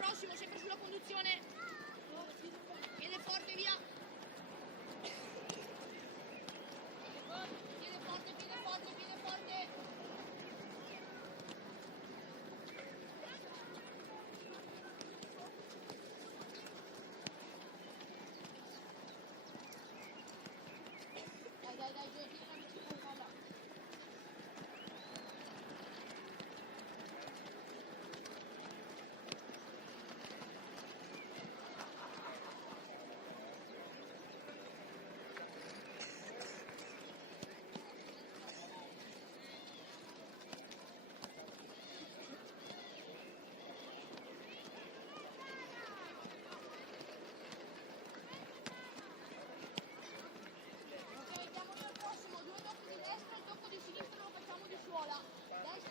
prossimo, sempre sulla conduzione. Piede forte, via. Piede forte, piede forte, piede forte. Dai, giochi, palla.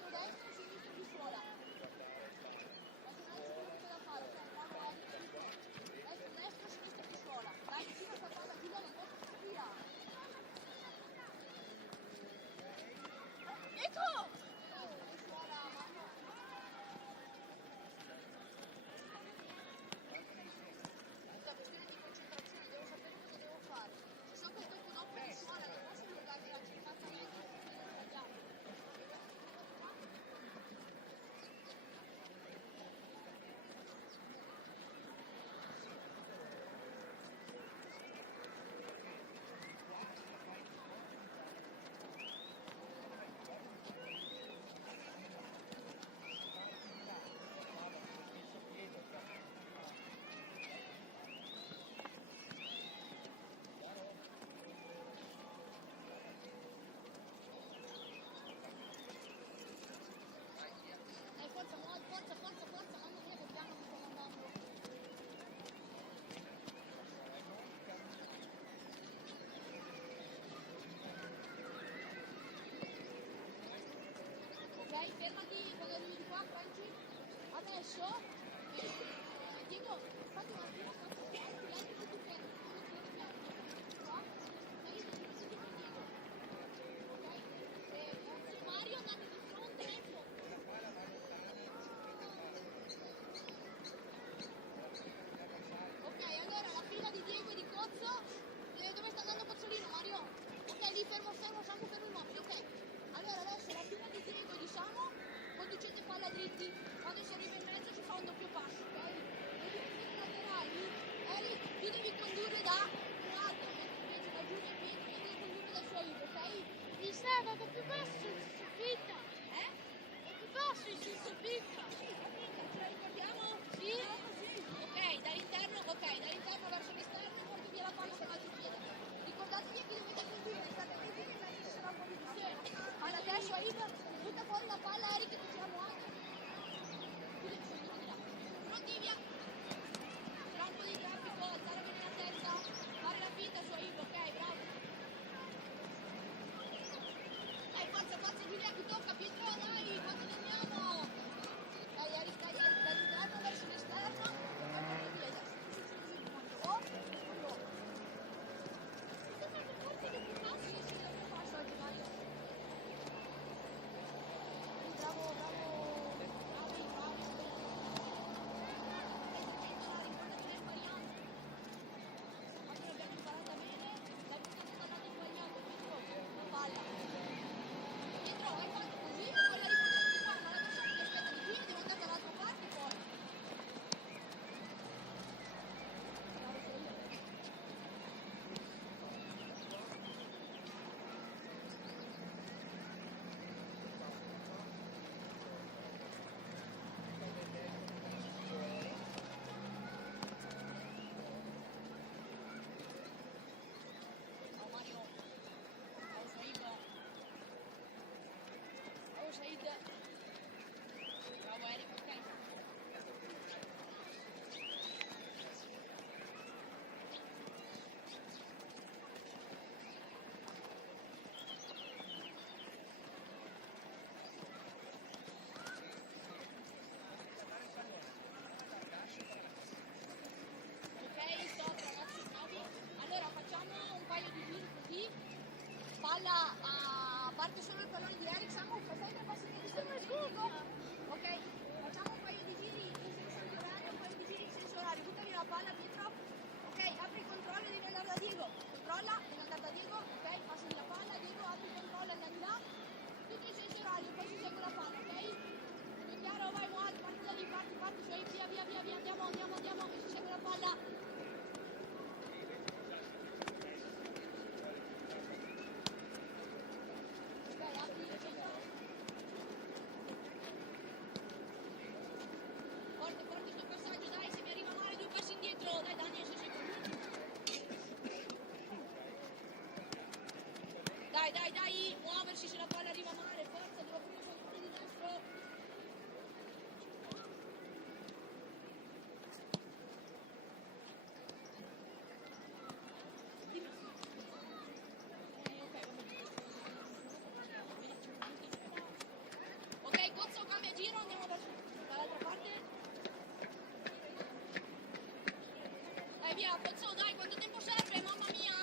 Destro, sinistro di suola. Adesso non c'è niente da fare, destro, sinistro di suola. Dai, vicino a sta palla, Giulia, non posso via. Dietro! Di suola, mamma. Questa questione di concentrazione, devo sapere cosa devo fare. Se so che sto con dopo di suola, non posso guardarmi la cercata a mezzo. Forza, mamma mia che piano mi sto andando. Ok, fermati quando arrivi di qua, Franci. Adesso, Diego, fatti una fila, l'altro che tu fermi, qua, Diego. Ok? Mario andate di fronte e in fondo. Ok, allora la fila di Diego e di Cozzo, dove sta andando Cozzolino, Mario? Ok, lì fermo, Samu fermo immobile, ok. Allora adesso la fila di Diego e di Samu, conducete palla dritti, quando si arriva in mezzo si fa un doppio passo, ok? Le due file laterali, Eric, tu devi condurre da un alto, mentre invece da Giulia e Pietro io devo condurre da sua Ivo, ok? Mi sa che è più basso il picca. È più basso il picca. Sì, capito, ce la ricordiamo? Sì. Dall'interno verso l'esterno e porti via la palla con l'altro piede. Ricordatevi che dovete condurre, state dritti che mentre sarà un po' di visione. Alla adesso Ivo, butta fuori la palla, Eric, che ci siamo anche. Chiudi di là. Pronti, via. C'era un po' di traffico, alzare bene la testa, fare la finta su Ivo, ok, bravo. Dai, forza Giulia, ti tocca, Pietro, dai, quanto ne abbiamo? Dai, Eric, dall'interno verso l'esterno. andare da Diego, controlla, deve andare da Diego, ok? Passami la palla, Diego, apri, controlla, andiamo là. Tutti i sensi orari, poi si segue la palla, ok? Tutto chiaro, vai Muad, parti da lì, parti, cioè via, andiamo, e si segue la palla. Ok, apri, centro. Forte sto passaggio, dai, se mi arriva male 2 passi indietro, dai Daniel, sei sicuro. Dai, muoversi se la palla arriva male, forza, dove prima controllo di destro. Ok, Cozzo, cambia giro, andiamo verso dall'altra parte. Dai via, Cozzo, dai, quanto tempo serve, mamma mia?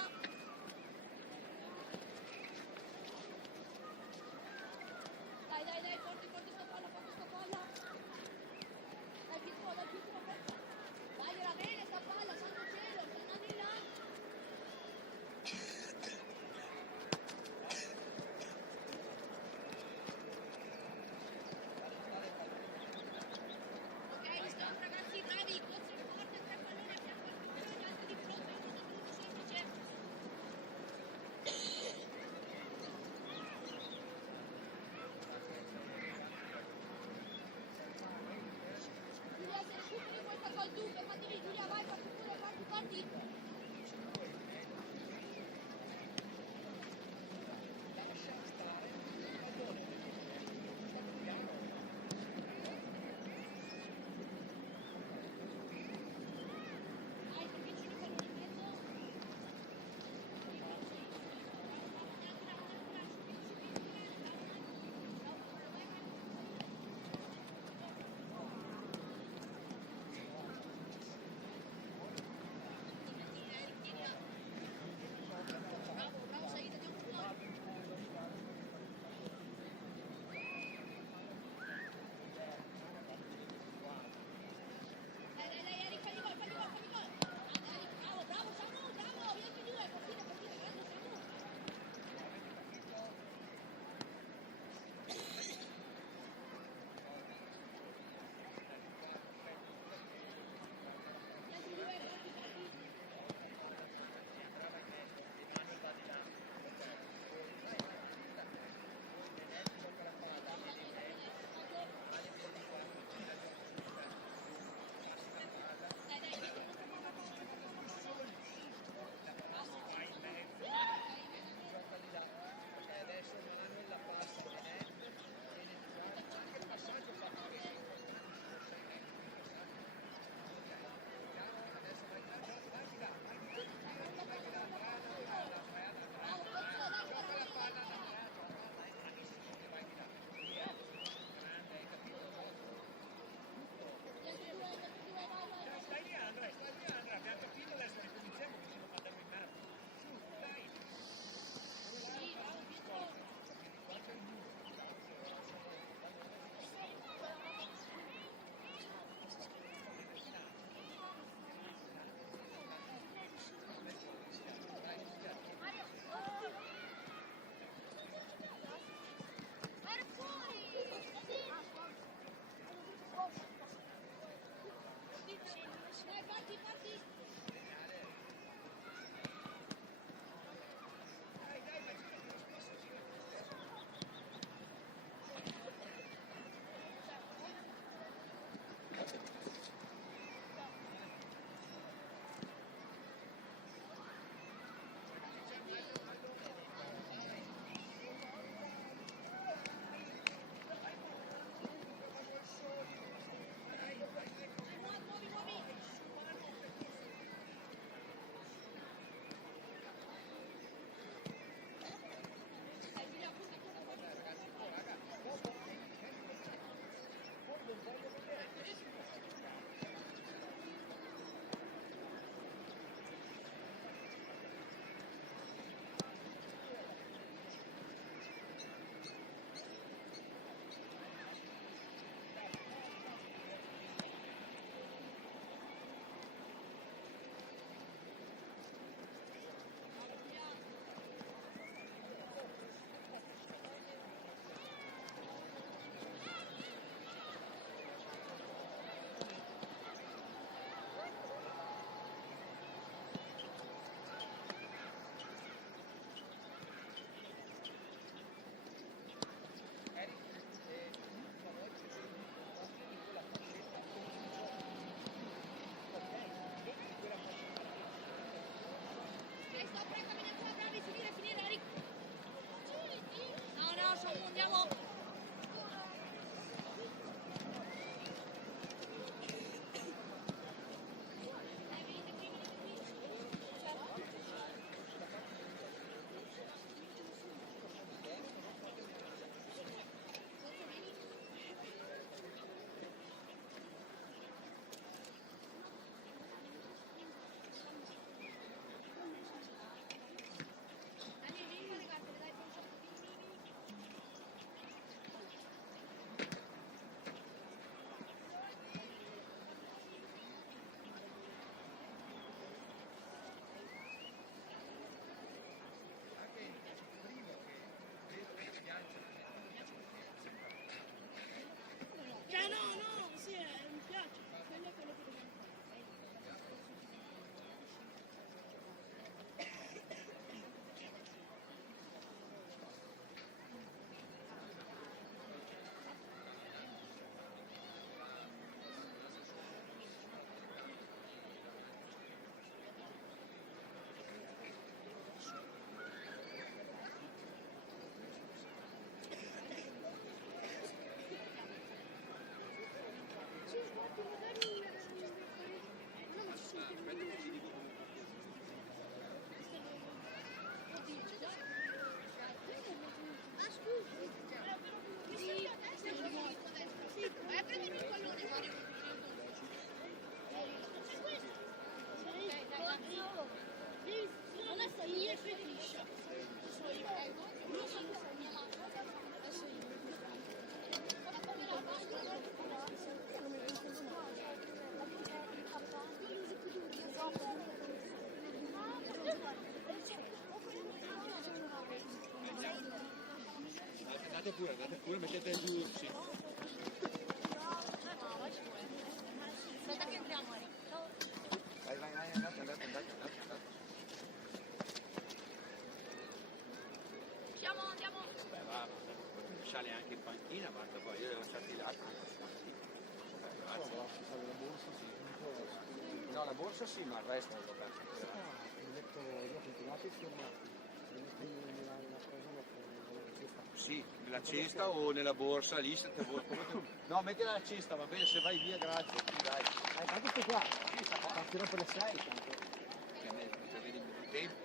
Dai, forte sta palla. Dai, Pietro, forza. Dagliela bene sta palla, santo cielo, stai andando in là. Ok, stop ragazzi, bravi, Cozzo è forte, 3 palloni a fianco al portiere, gli altri di fronte, uno Andate pure, mettete giù, sì. Aspetta che entriamo, Eric. Vai, andate. Andiamo. Beh, va, sale anche in panchina, guarda poi, io devo lasciarti là. No, la borsa sì, ma il resto non l'ho perso. Sì, nella cesta o nella borsa lì se te vuoi. No, mettila nella cesta, va bene, se vai via, grazie. Dai. Tanto sto qua, Sì, sta qua. partirò per le 6 tanto. Che a me vedi il tempo.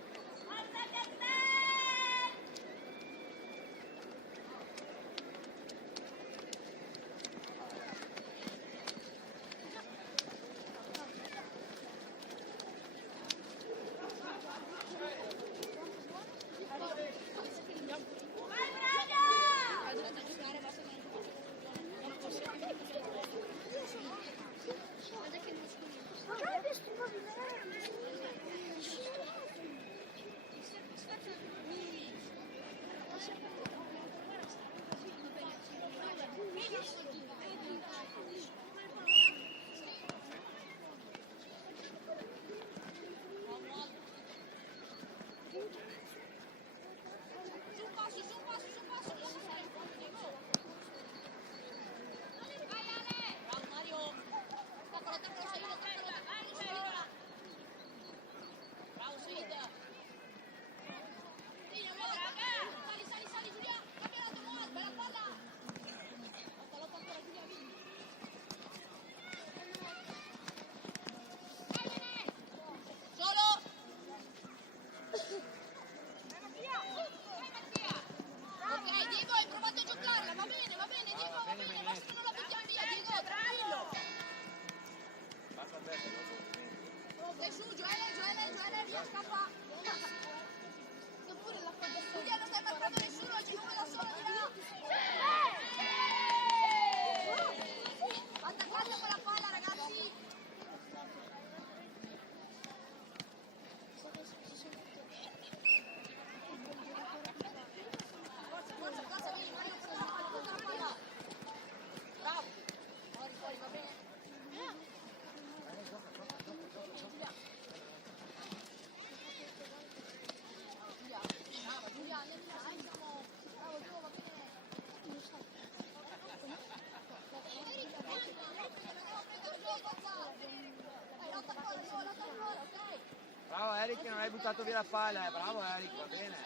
Bravo Eric, non hai buttato via la palla, bravo Eric, va bene.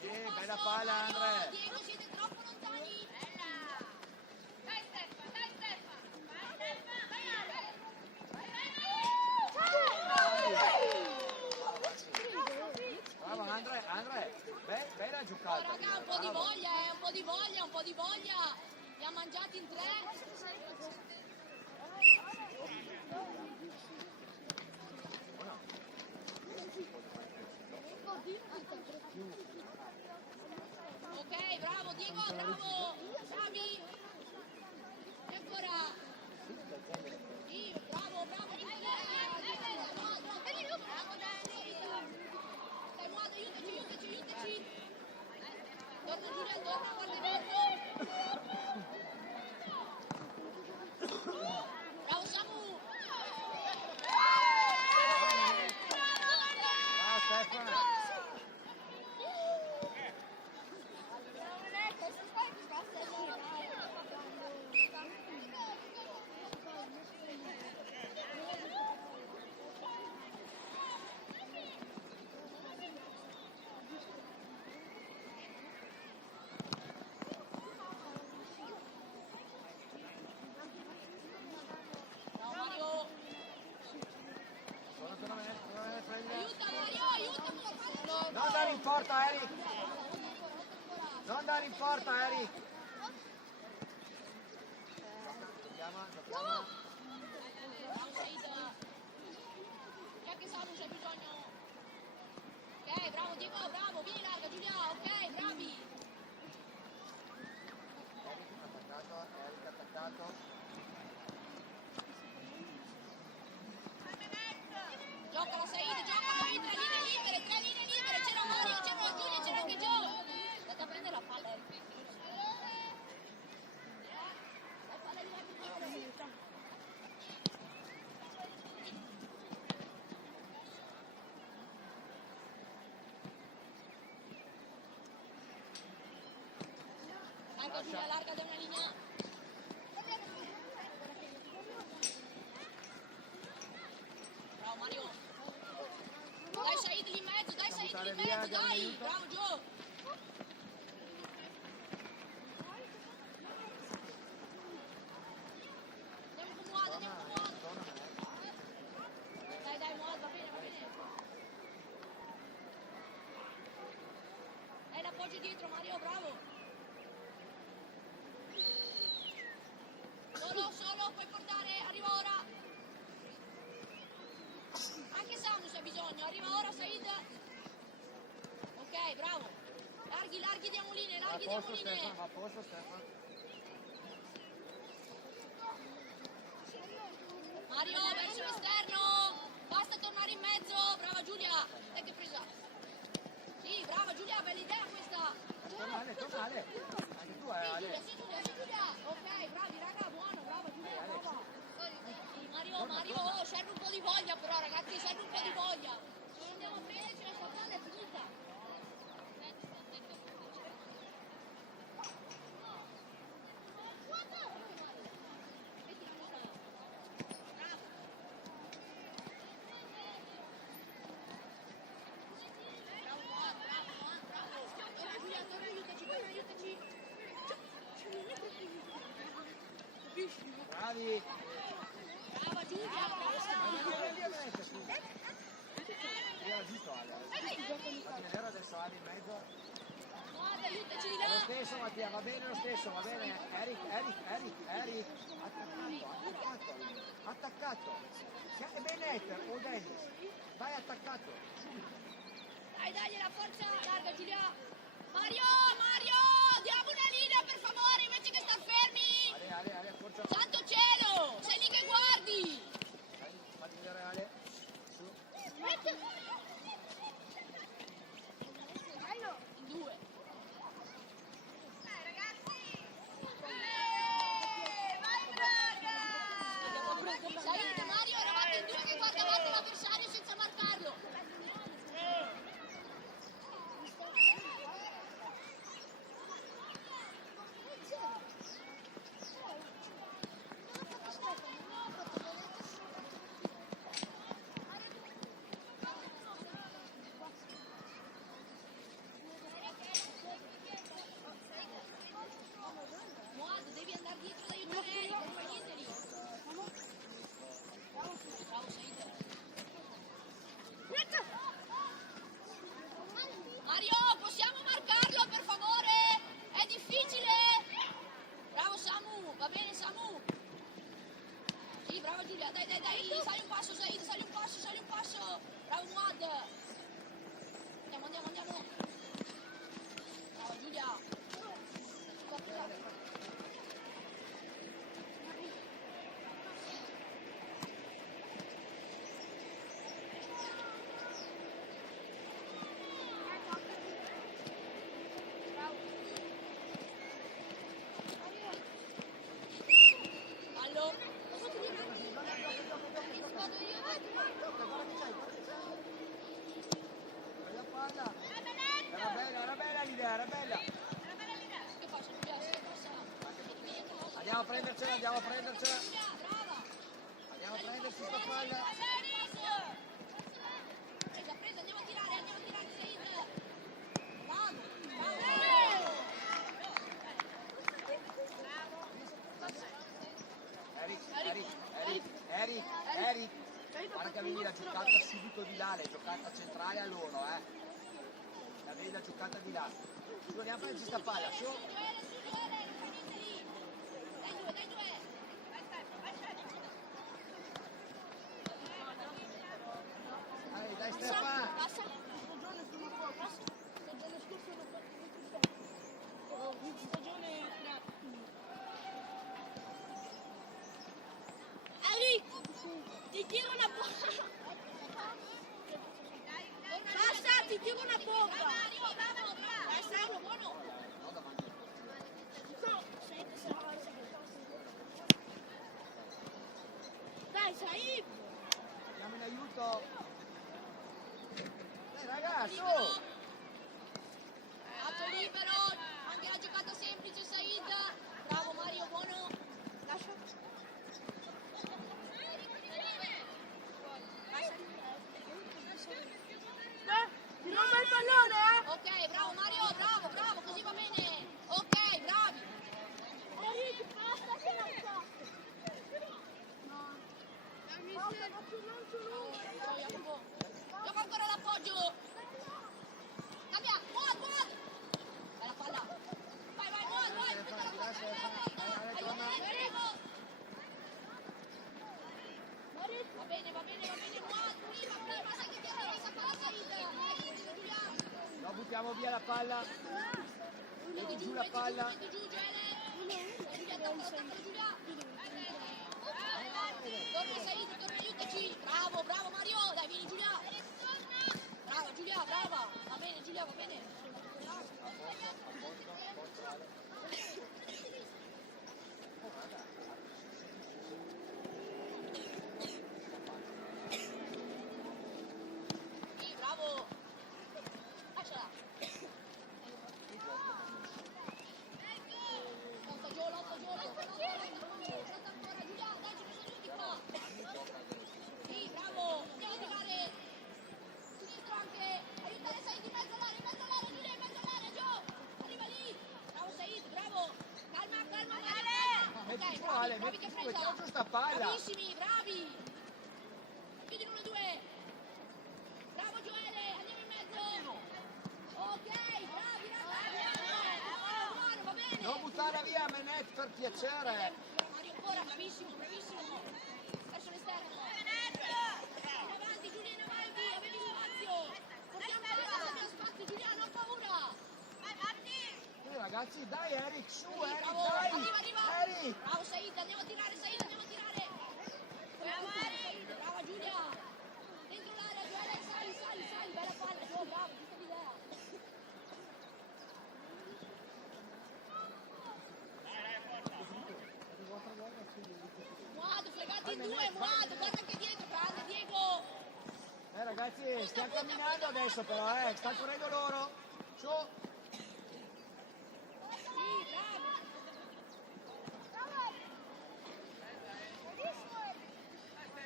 Sì, bella palla Andre. Diego, siete troppo lontani. Bella. Dai Stefano. Bravo Andre, bella giocata. Oh, raga, un po' di voglia, un po' di voglia. Li ha mangiati in 3. Ok, bravo Diego, bravo. Bravi. E ancora. Sì, bravo. Bravo Danny. Dai, Muad, aiutaci. Torna Giulia, guarda dentro. Bravo Samu. Bravo Stefano. Non dare in porta Eric! Non dare in porta Eric! Giochiamo. Che anche Samu c'è bisogno. Ok, bravo Diego. bravo, vieni larga Giulia, ok, bravi. Eric attaccato. Giocala Said, giocala lì, 3 linee libere, c'era Mario, c'era Giulia, c'era anche Gio. Andate a prendere la palla, Eric. La palla di anche Giulia larga da una linea. Bravo Mario. Dai Said lì in mezzo, dai. Bravo Gio. Andiamo con Muad. Dai Muad, va bene. L'appoggio dietro Mario, bravo. Solo, puoi portare, arriva ora. Anche Samu se ha bisogno, arriva ora Said. Ok, bravo. Larghi diamo linee, Va a posto Stefano. Mario, verso l'esterno. Basta tornare in mezzo, brava Giulia. Dai che presa. Sì, brava Giulia, bella idea questa. Torna Ale. Anche tu Ale. Sì, Giulia. Ok, bravi raga, buono, brava Giulia, brava. Sì, Mario, serve un po' di voglia però ragazzi, serve un po' di voglia. Non andiamo a prenderci la sua palla, è finita. Bravi. Brava Giulia, Era giusto Ale. Era adesso Ale in mezzo. Guarda, aiutaci di Lo là. stesso Mattia, va bene lo stesso, va bene. Eric. Attaccato. Siete Benetter o Dennis. Vai attaccato. Dai, la forza larga Giulia. Mario, diamo una linea per favore invece che star fermi. Ale, forza. Santo cielo, sei lì che guardi. Dai, fatti vedere Ale. Su. In 2. Said, Mario, eravate in 2 che guardavate l'avversario senza marcarlo. Muad, devi andare dietro ad aiutare Eric, non fai niente lì. Bravo Said. Mario, possiamo marcarlo per favore? È difficile. Bravo Samu, va bene Samu. Sì, brava Giulia, dai, sali un passo Said, sali un passo. Bravo Muad. Andiamo. Brava Giulia. Fallo. La palla. Era bella l'idea, era bella. Che faccio? Giulia, si passa. Andiamo a prendercela. Brava. Andiamo a prenderci sta palla. Presa, andiamo a tirare Said. Bravo. Eric. Guarda che avevi la giocata subito di là, l'hai giocata centrale all'uno, Avevi la giocata di là. Su, andiamo a prenderci sta palla, su. Dai due. Dai Stefano. Passa. ti chiudo una bocca. Mario, bravo, bravo. Samu, buono. No, davanti al portiere. No, senti se la faccio. Dai, Said. Andiamo in aiuto. Ragazzo! Calcio libero, anche la giocata semplice Said. Bravo Mario, buono. Lascia. Ti rompo il pallone, eh? Ok, bravo Mario, bravo, bravo, così va bene. Ok, bravi. Enrico, basta che non fa. Basta, ma più non su lui. Ciao Jacopo. Gioca ancora l'appoggio. Cambia, Muad, Muad. Bella palla. Vai, vai, Muad, vai. Aspetta la palla, Va bene, va bene, va bene, Muad. Prima, sai che ti attraversa palla Said. No, buttiamo via la palla. Metti giù la palla. Metti giù, Gele. Giulia, attacca, Giulia. Torna Said, torna, aiutaci. Bravo, bravo Mario. Dai, vieni Giulia. Brava Giulia, brava. Va bene Giulia, va bene. Sì, bravo. Lasciala. Lotta Gio, lotta Gio, lotta ancora Giulia. Dai, ce ne sono tutti qua. Sì, bravo. Dobbiamo arrivare. Sinistro anche. Aiutare Said in mezzo all'area, Giulia, in mezzo all'area, Gio. Arriva lì. Bravo Said, bravo. Calma, calma, calma. Metti Ok, giù bravi, Ale, bravi che metti giù, presa. mettiamo giù sta palla. Bravissimi, bravi. Chiudi l'1-2. Bravo Gioele, andiamo in mezzo. Ok, bravi ragazzi. Buono, va bene. Non buttarla via Menet per piacere. Mario ancora, bravissimo, bravissimo. Verso l'esterno. In avanti, Giulia, in avanti, avevi spazio. Portiamo palla, se abbiamo spazio, Giulia, non paura. Ragazzi, dai Eric, su Sì, Eric, bravo, dai. arriva. Eric. Bravo Said, andiamo a tirare, Said, andiamo a tirare. Bravo Said, brava Giulia. Dentro l'area, Gioele, sali, bella palla, Gio, bravo, giusta l'idea. Muad, fregati in due, Muad, guarda che dietro, grande Diego. Ragazzi, stiamo camminando adesso però, stanno correndo loro. Su. Sì, bravo.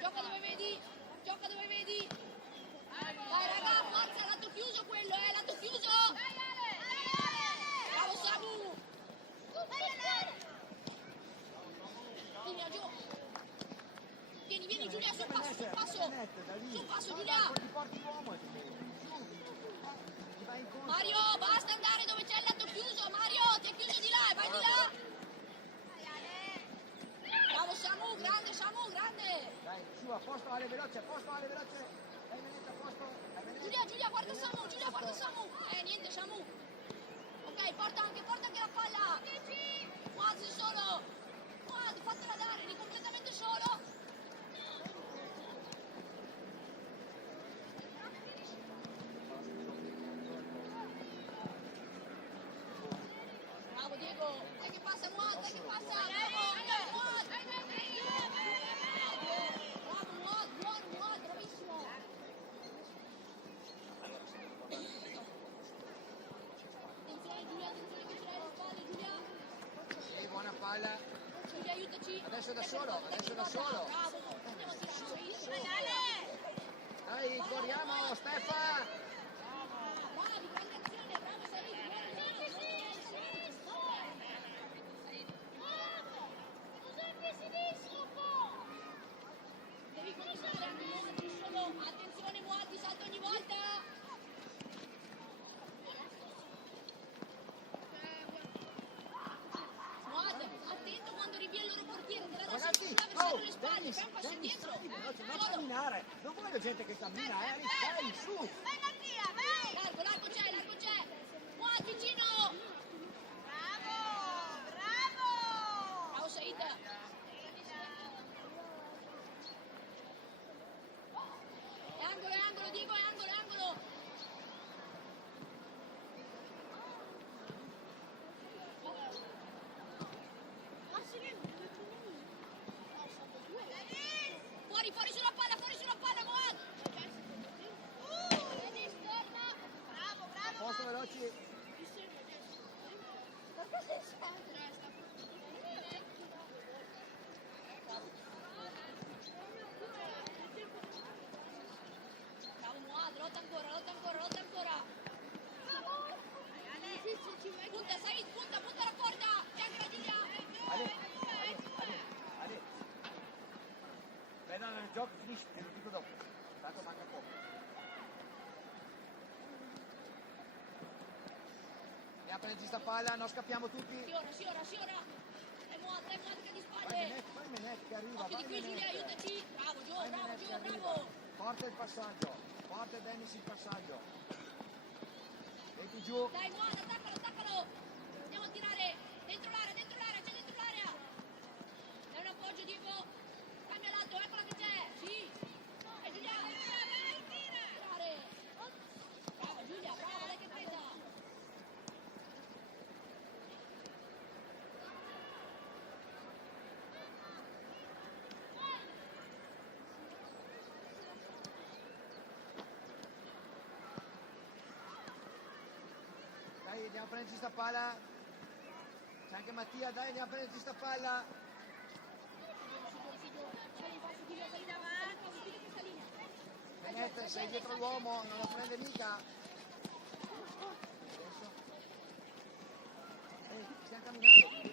Gioca dove vedi. Vai raga, forza, lato chiuso quello, lato chiuso. Bravo Samu. Vieni giù. Vieni Giulia, sul passo Giulia. Ti porti l'uomo e ti vai incontro. Mario, basta andare dove c'è il lato chiuso, Mario, ti è chiuso di là, vai di là. Bravo Samu, grande. Dai, su, a posto Ale veloce, Dai Menet, a posto. Dai, Menet. Giulia, guarda Samu. Niente Samu. Ok, porta anche la palla. Muad sei solo. Muad, fatela dare, eri completamente solo. Bravo Diego, dai che passa Muad, bravo Muad. Bravo Muad, buono, bravissimo. Attenzione Giulia che ce l'hai alle spalle, Giulia. Sì, buona palla. Giulia aiutaci. Adesso da solo. Bravo, andiamo a tirare. Dai, corriamo, Stefan. Bravi, grande azione, bravo Said, devi continuare anche Muad, solo attenzione Muad, ti salta ogni volta. Muad, attento quando rinvia il loro portiere, te la do Ragazzi, sempre verso le spalle, fai un passo indietro. Non camminare. Non voglio gente che cammina, dai, su. Largo c'è. Muad, vicino. Bravo Said. È angolo, Diego, è angolo. prendi sta palla, non scappiamo tutti. Sì, ora. Dai Moad che di Vai spalle. Menet che arriva, Occhio di vai qui Giulia, Menet. aiutaci. Bravo Gio, Vai Menet che arriva. bravo. Forte il passaggio, forte Dennis il passaggio. Metti giù. Dai Moad, attaccalo. Andiamo a tirare. Dentro l'area, c'è dentro l'area. Dai un appoggio Diego. Cambia l'alto, eccola che c'è. Sì. E Giulia, vai, tira. Brava Giulia, brava, dai che presa. Dai, andiamo a prenderci sta palla. C'è anche Mattia, dai, andiamo a prenderci sta palla. Menet, sei dietro l'uomo, non lo prende mica. Adesso. Stiamo camminando tutti,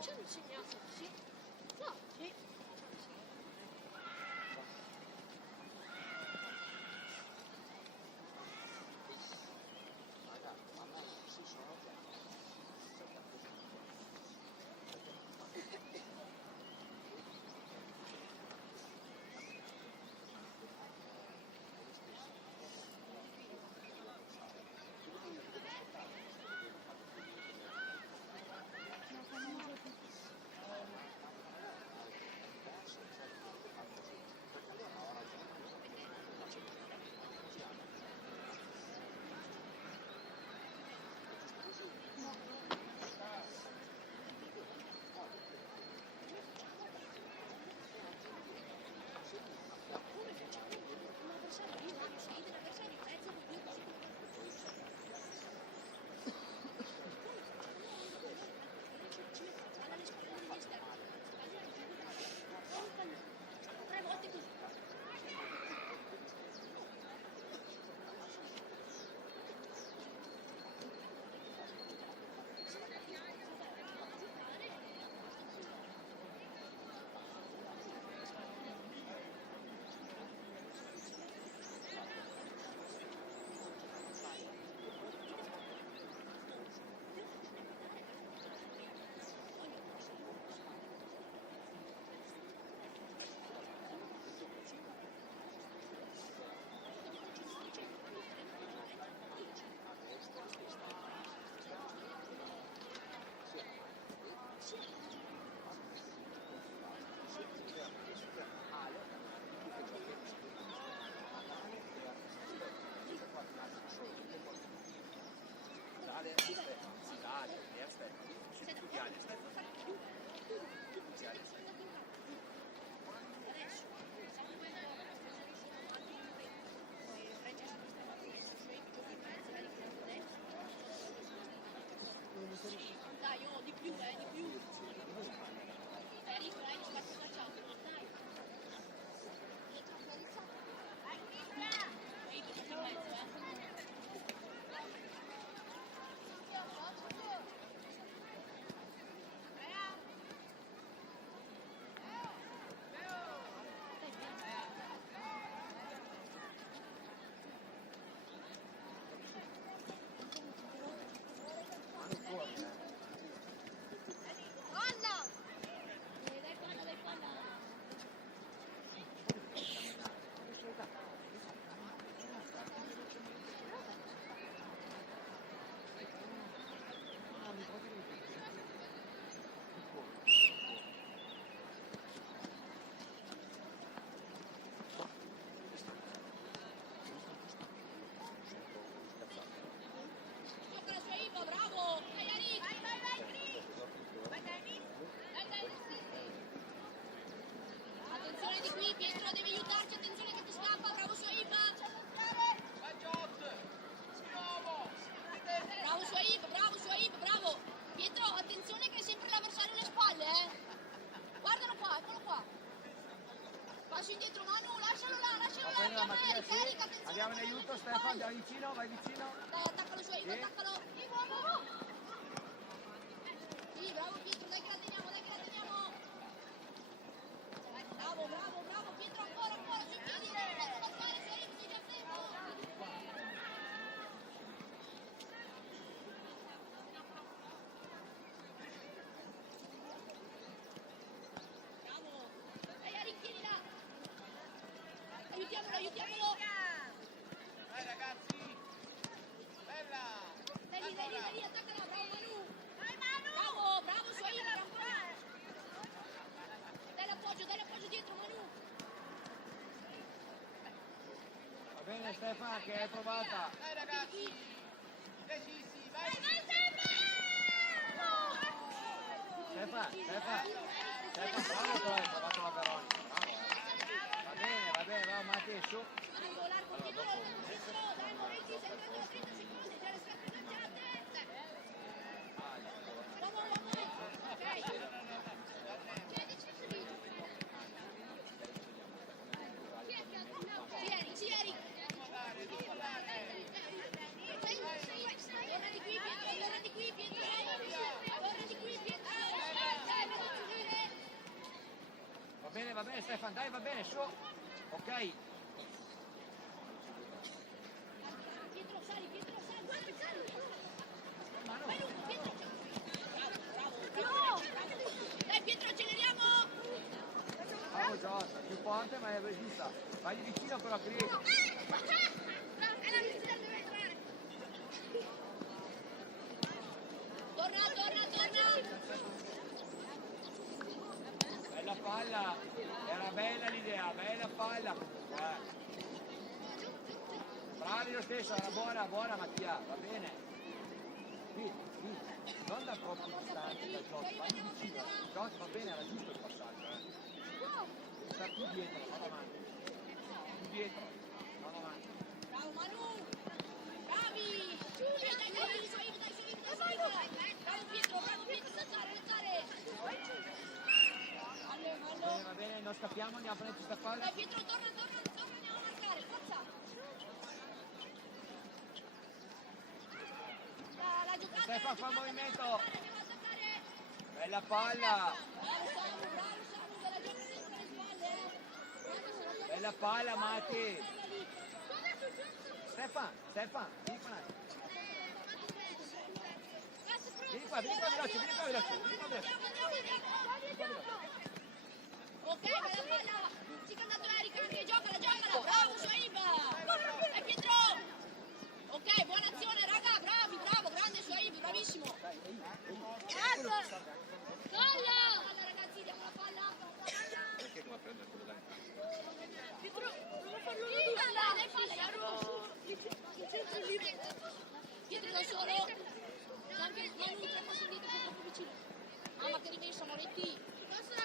Ci hanno insegnato, sì. No, sì. Dai, di più. Enrico, ci facciamo. Dai. Enrico, ci in mezzo, Palla! Dai palla. Tocca la sua Ivo, bravo. Dai, Ari. Vai, Dani. Dai. Attenzione di qui, Pietro, devi aiutarci. Attenzione che ti scappa, bravo Suaib. Bravo Suaib, bravo. Pietro, attenzione che hai sempre l'avversario alle spalle, Guardalo qua, eccolo qua. Passo indietro, Manu, lascialo là, Prendi la Mattia, ricarica, sì. attenzione. Andiamo in aiuto, Stefano, vai vicino. Dai, attaccalo Suaib, Sì. attaccalo. Sì, bravo Pietro, dai che la teniamo. Bravo, Dai Stefano che hai provata. Dai ragazzi, decisi, vai. Stefano, bravo tu hai provato la Veronica, bravo. Va bene, bravo Matti, su. Va bene Stefano, dai, va bene, su. Ok. Dai Pietro, acceleriamo! Bravo Giorgia, più forte ma è resista. Vai di vicino però, Cris. Torna! Bella palla, era bella l'idea, bella palla. Bravi lo stesso, era buona Mattia, va bene. Qui, non da troppo distante dal gioco, vai di vicino. Gioco va bene, era giusto il passaggio. Sta più dietro, vado avanti. Più dietro, vado avanti. Bravo Manu! Bravi! Bravo Pietro, alzare! Va bene, non scappiamo, andiamo a prendere questa palla. Dai Pietro, torna, andiamo a marcare, forza! La giocata! Stefano, fa il movimento! Andiamo a attaccare! Bella palla! Bravo Samu, della gioca sempre alle spalle, Bella palla, Matti! Stefano, vieni qua. Vieni qua veloce. Ok, bella palla! Si è andato Eric anche, giocala! Bravo Shoaib! E Pietro! Ok, buona azione raga, bravo, grande Shoaib, bravissimo! Palla ragazzi, diamo la palla! Perché come prendere quello là? Pietro da solo, anche Manu 3 passi indietro, sei troppo vicino. Mamma che rimessa, Moretti. Passa.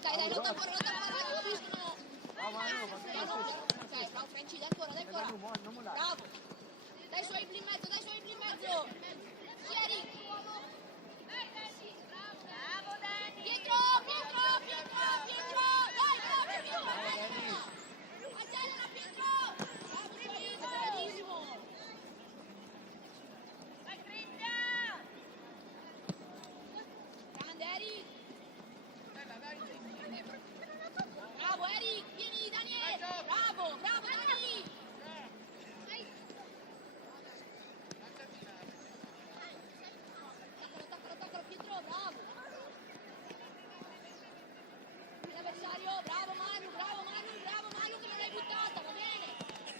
Dai, lotta ancora, capiscono. Bravo Manu, va bene. Ok, bravo Franci, dai ancora. Non mollare. Bravo. Dai suoi in mezzo. Chieri. Bravo Dani. Pietro. Dai, Pietro. Accelera Pietro. Bravo Suoi, bravissimo. Vai Grinda. Grande Eric. Bravo Eric, vieni Daniele. Bravo Dani. Attaccalo Pietro, bravo. L'avversario, bravo Manu che non l'hai buttata, va bene.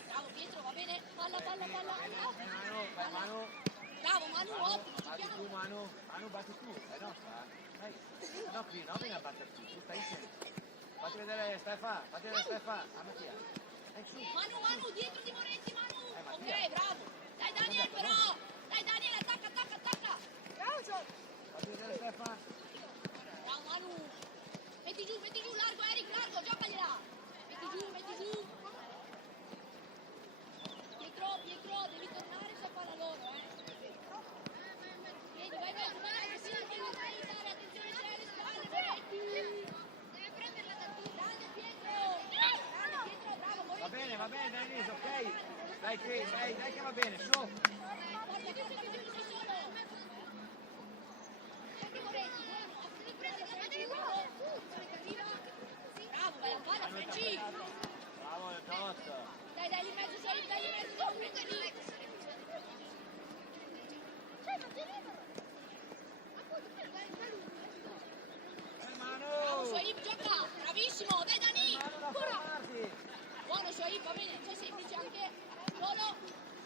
Bravo Pietro, va bene. Palla. Manu. Bravo Manu, ottimo, ci Batti tu chiamo. Manu, batti tu, è nostra. No qui, non vieni a battere tu stai insieme. Fatti vedere Stefano, a Mattia. Su. Manu, dietro di Moretti, Manu. Mattia. Ok, bravo. Dai Daniel però. Dai Daniel, attacca. Fatti vedere Stefano. Bravo Manu. Metti giù, largo Eric, giocagliela. Metti giù. Pietro, devi tornare se fa la loro, Vieni, vai, devi dare attenzione, c'è alle spalle, deve prenderla da tu. Grande Pietro, bravo, Moretti. Va bene Dennis, ok. Dai Chris, dai che va bene, su. Porta chiusi solo. Cerchi Moretti, buono. Devi prendere Franci, bravo. Bravo, bella palla, Franci. Bravo il tot. Dai, lì in mezzo, Moretti. Manu. Bravo, Shoaib, gioca. Bravissimo, dai Dani. Manu da fermarti. Buono Shoaib, va bene, c'è semplice anche. Solo,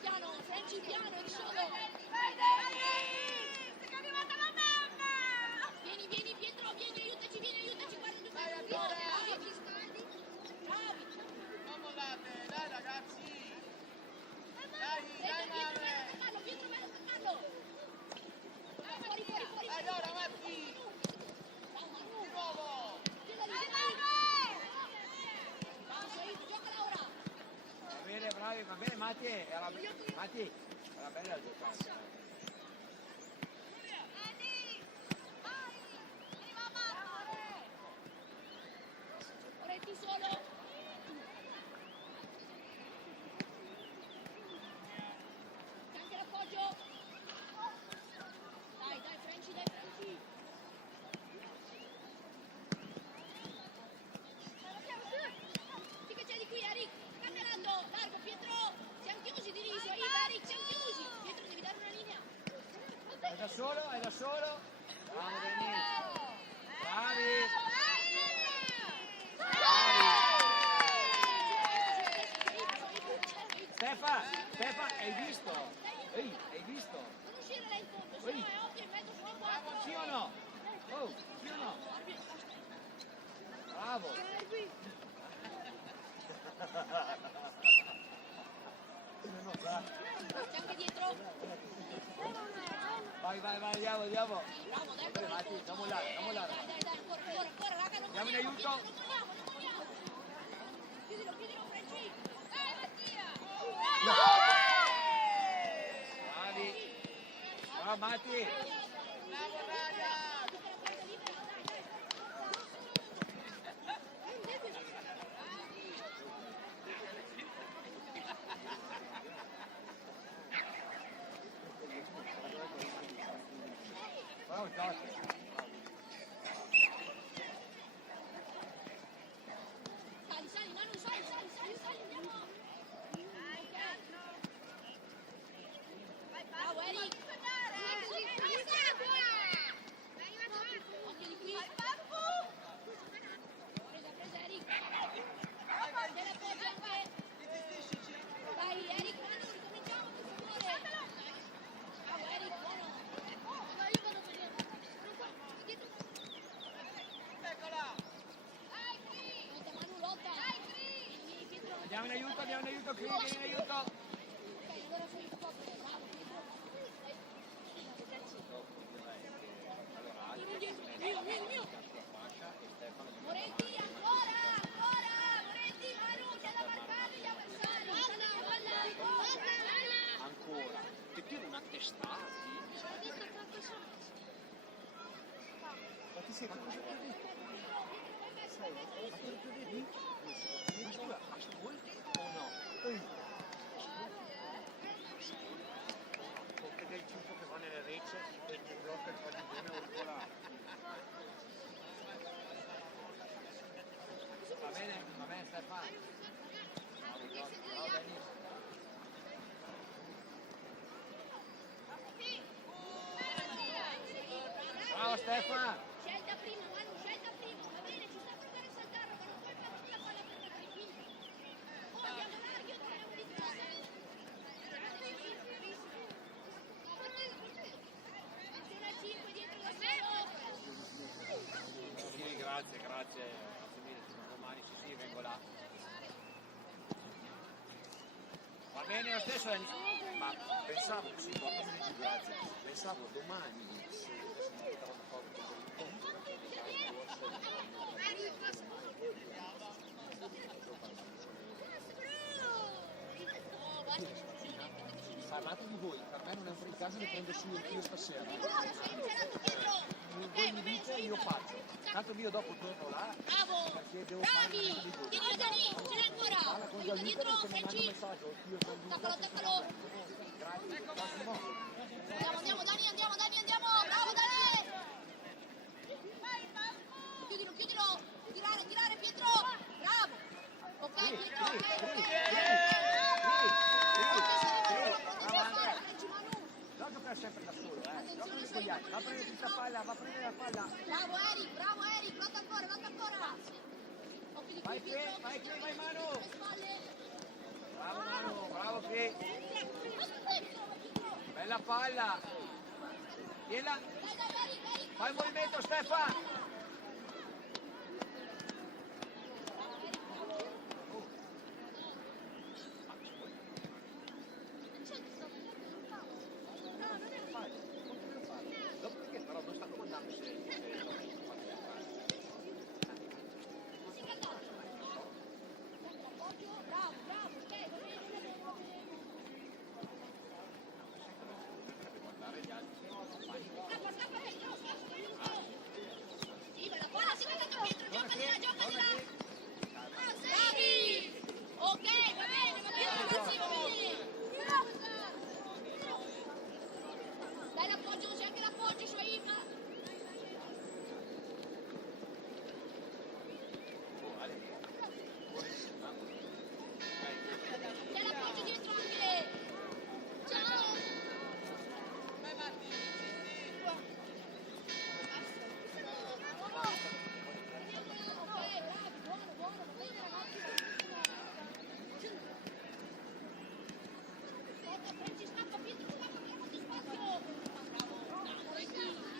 piano, Franci piano, eri solo. Vieni Pietro, aiutaci, guarda. Matti, era bella la giocata. Moretti solo. C'è anche l'appoggio. Dai, Frenci, dai, Frenci. Sì che c'è di qui, Eric. Cannellando, largo, Pietro. Siamo chiusi di riso, Eric, siamo chiusi. Pietro, devi dare una linea. È da solo. Bravo, Denis. Bravi. Stefan, hai visto? Ehi, hai visto? Non uscire lei in fondo, se no è ovvio in mezzo sono quattro. Sì o no? Oh, sì o no? Bravo. C'è anche dietro. Vai, andiamo. Bravo, dai, Vabbè, Matti, andiamo là. Dai, ancora, raga, non Andiamo in molliamo, aiuto. non molliamo. Chiudilo, Frenci. Dai, Mattia. Bravi. Bravo, Matti. Bravo, raga! Bravo, Giorgio. Sali, Manu, sali, andiamo. Bravo, Eric. Occhio di qui. Presa, Eric. Te la appoggia anche. Dai, Eric, Manu, ricominciamo, per favore. Bravo, Eric, buono. No, io vado per dietro. Eccola! Lotta, Manu, lotta. Vieni, Pietro. Andiamo in aiuto, qui, vieni in aiuto. Ok, allora fai il stop. Bravo, Pietro. Mio. Moretti, ancora. Moretti, Manu, c'è da marcare gli avversari. Ancora. Perché non attestati? Ma ti sei cosa ascolti o no? Perché del ciuffo che va nelle recce e ti blocca il padiglione auricolare. Va bene Stefano. Bravo, Denis. Bravo Stefano. Scelta prima, Manu, va bene, ci sta per fare saltare, ma non puoi farci la palla per mettere qui. Oh, andiamo larghi o torniamo di trás? Attenzione al 5 dietro da solo. Sì, grazie mille, domani sì, vengo là. Va bene lo stesso, ma pensavo, sì, grazie, pensavo domani se mettevano d'accordo con parlate di voi, per me non è un in casa, ne prendo su io stasera. Voi mi dite e io faccio. Tanto io dopo torno là. Bravo! Perché devo Bravi! fare di voi. Tieni Dani, ce l'hai ancora! Parla con Aiuta Gianluca dietro, perché mi manda un Frenci! messaggio. Io Gianluca. Attaccalo! Grazie. Prossimo. Andiamo, Dani! Bravo, Dani! Chiudilo! Tirare, Pietro! Bravo! Ok, Pietro, ok! Non giocare sempre da solo, Gioca con gli altri. Va a prendere questa palla, Bravo Eric, lotta ancora! Occhio di qui, Pietro! Vai Manu! Le spalle! Bravo Manu, bravo qui! Pietro! Bella palla! Tienila! Dai, Eric! Fai il movimento Stefano! Dopodiché però non sta comandando Bravo, ok, va bene. l'appoggio, c'è anche l'appoggio, Shoaib. C'è l'appoggio dietro anche. Ciao. Vai Matti, Ci sta, capito? Ci sta, abbiamo spazio. Bravo.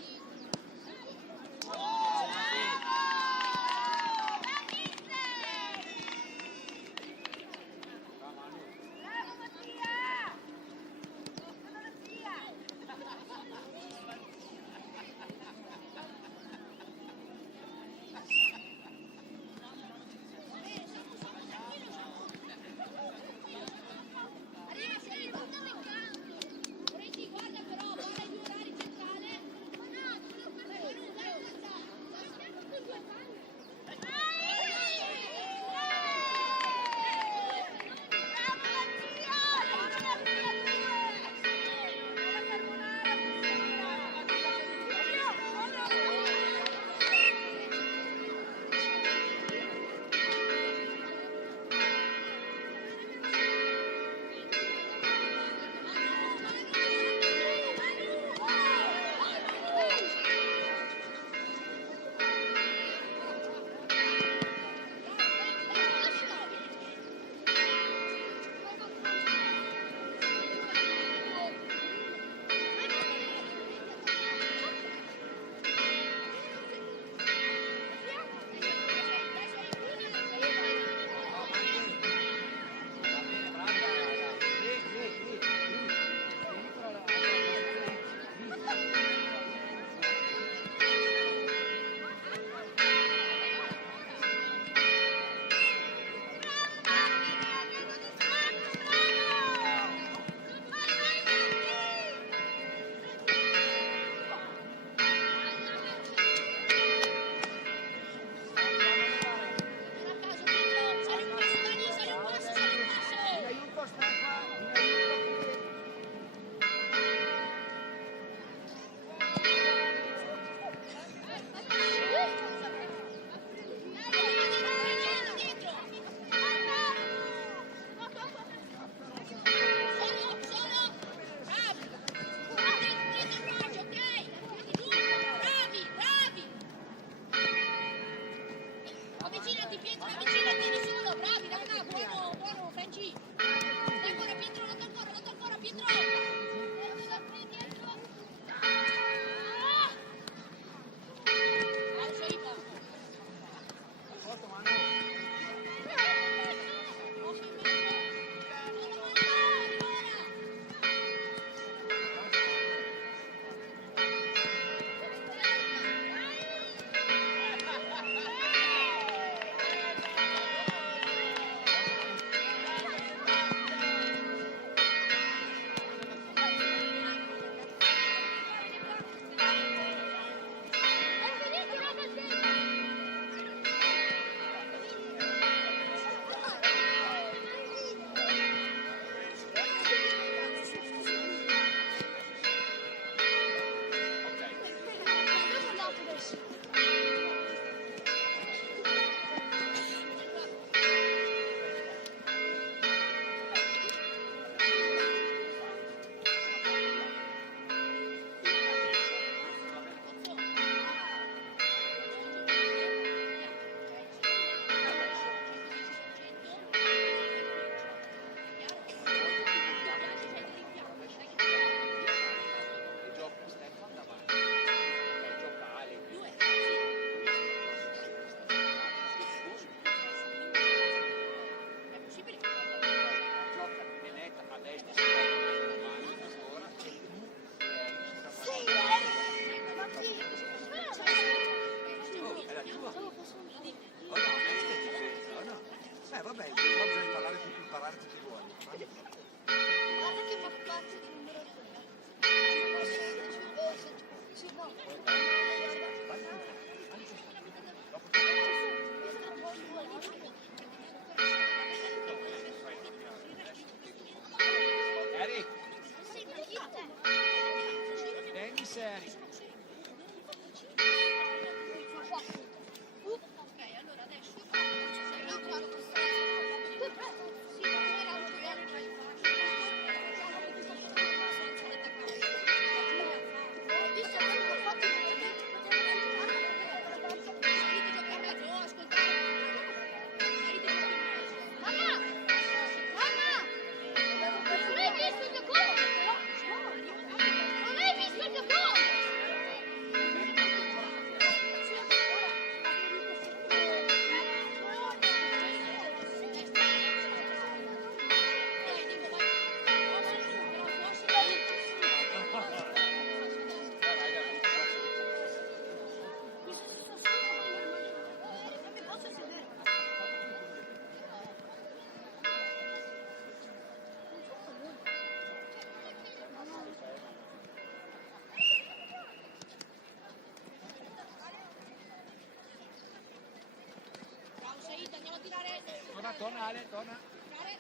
Torna Ale, torna. Giocare.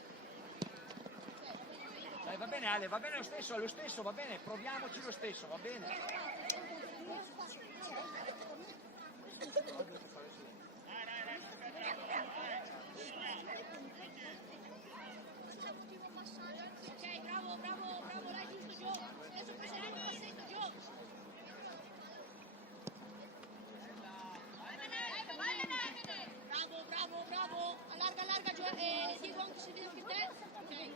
Dai, va bene Ale, va bene lo stesso, va bene, proviamoci lo stesso, va bene. Ok, bravo, bravo, bravo, dai, giusto, Gio. Adesso passeremo il passetto, Gio. Bravo, bravo, bravo. Allarga, allarga, Diego, anche se vedo che te. Ok, va bene.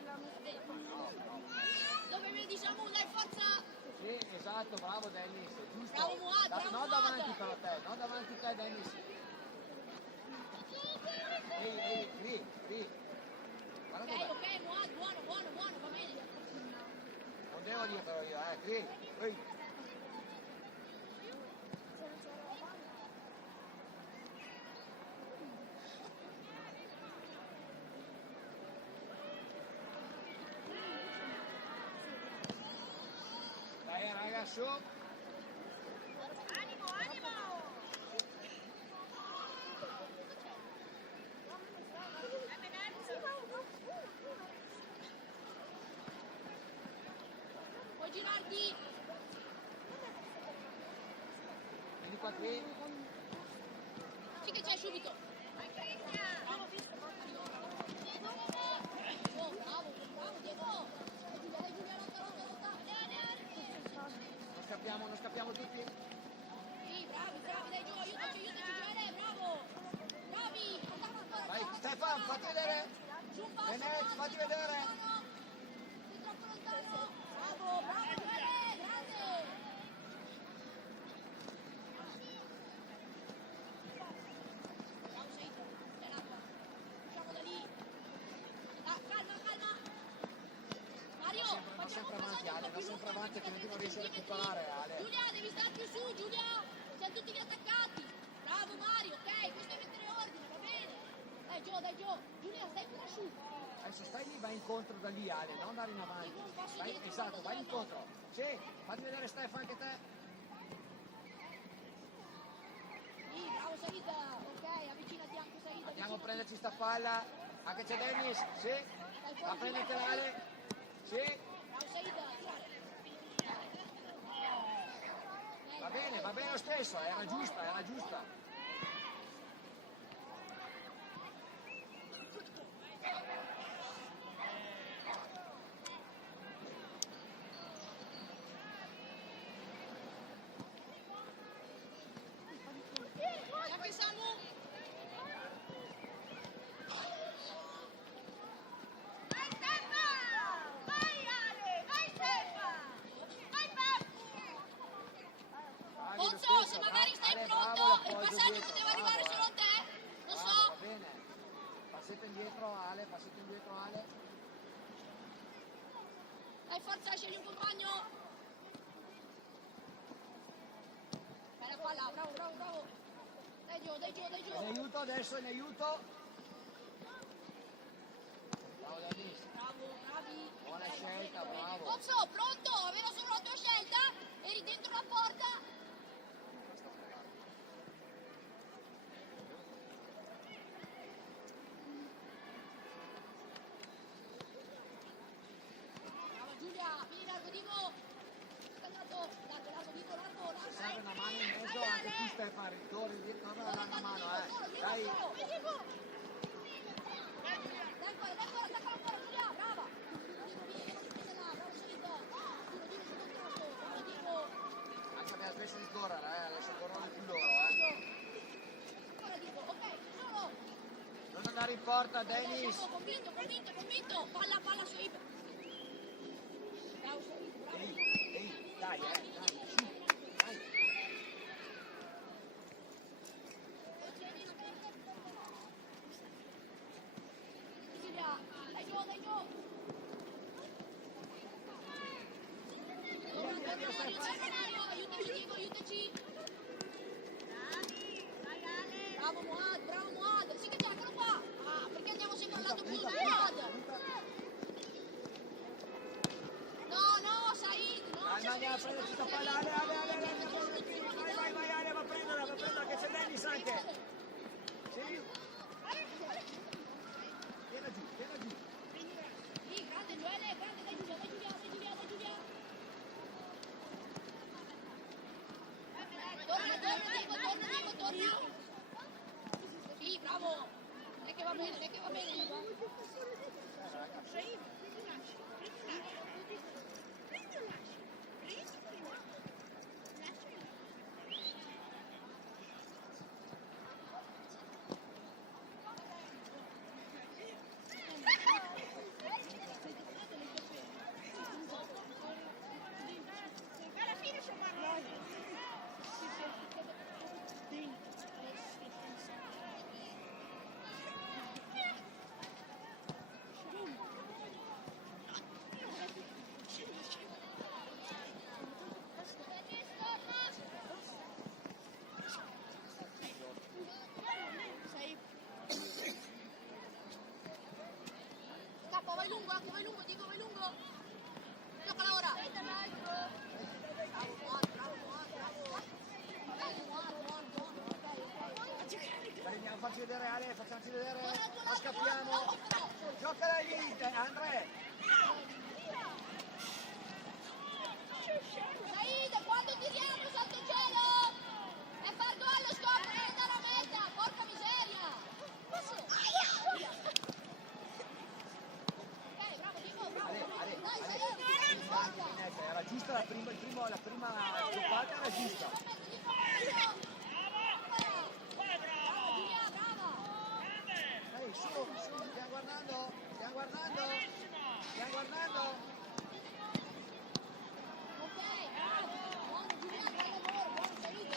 Dove vedi Samu, dai, forza. Sì, esatto, bravo Dennis, giusto. Bravo Muad, bravo Non Muad. davanti però te, non davanti te Dennis. Qui. Guarda Ok, dov'è. ok, Muad, buono, buono, buono, va bene. Non devo dirtelo io, qui. Dai raga, su. Animo, animo! Puoi girarti. Vieni qua qui. Sì che c'è subito. Bravo, Oh, bravo, bravo, Diego. Dai, Giulia, lotta. Non scappiamo tutti. Sì, bravi, dai, Gio, aiutaci, Gioele, bravo. Bravi, attacca ancora. Vai, bravo, Stefan, bravo. fatti vedere. Su un passo, Benet, avanti, fatti sei vedere. troppo lontano. Bravo, Gioele, grande. Bravo, Seito, c'è l'acqua. Usciamo da lì. Calma. Mario, Va sempre avanti Ale, va sempre avanti che non riesce a recuperare Ale. Giulia, devi star più su, Giulia. Siamo tutti gli attaccati. Bravo Mario, ok, questo è mettere ordine, va bene. Dai Gio. Giulia, stai più su. Adesso stai lì, vai incontro da lì Ale, non andare in avanti. Dico un passo Vai, dietro, esatto, vai guarda, incontro. Sì, fatti vedere Stefan anche te. Sì, bravo Saida. Ok, avvicinati anche Saida. Andiamo a prenderci sta palla. Anche c'è Dennis, sì. Va a prendertela Ale. Sì, Bravo Saida. va bene lo stesso, era giusta. Anche Samu. Vai Stefan! Vai Ale! Vai Stefan! Vai Papu! Bravi, lo Pozzo, se stesso, magari stai Ale, pronto, bravo, il l'appoggio passaggio dietro, poteva bravo, arrivare solo a te. Non Bravo, so. va bene. Passetto indietro Ale. Dai, forza, scegli un compagno. Bella palla, bravo. Dai Gio. In aiuto adesso, in aiuto. Bravo Dennis. Bravo, bravi. Buona Bene, scelta, bene. bravo. Pozzo, pronto? Aveva solo la tua scelta? Eri dentro la porta? Brava Giulia, vieni largo, Diego. Largo, Diego. Se serve una mano in mezzo anche tu Stefan, torna a dare una mano, Dai. Dai ancora, Giulia, brava. Vieni là, bravo Saida. Bravo Diego. Anche abbiamo smesso di correre, adesso corrono più loro, Ancora Diego, ok, solo. Non andare in porta, Dai, Dennis. siamo convinto. Palla su Ib. Bravo Saida, bravo. Ehi, dai, su. Dai. Giulia, dai Gio. Aiutaci. Bravo Muad. Sì che c'è, eccolo qua. Ah, perché andiamo sempre al lato opposto, Muad? No, Said, no. Dai, andiamo a prenderci sta palla, Ale, vai, Ale, va a prenderla, che c'è Dennis anche. Sì. Gioele, grande, dai Giulia, dai Giulia, dai Giulia, dai Giulia. Torna Diego, torna. Sì, bravo. È che va bene, è che va bene. Scappa, vai lungo, Diego, vai lungo. Giocala ora. Facci vedere Ale, facciamoci vedere. Ma scappiamo. Giocala lì, Andre. Said, quando tiriamo sotto il cielo? E far gol allo scopo, non andare a meta, porca miseria! Ok, bravo Diego, bravo! Dai, Said! Era giusta la prima giocata, era giusta. Giulia, brava! Ehi, su, stiamo guardando. Ok, bravo! Buono Giulia, buon lavoro, buono Said!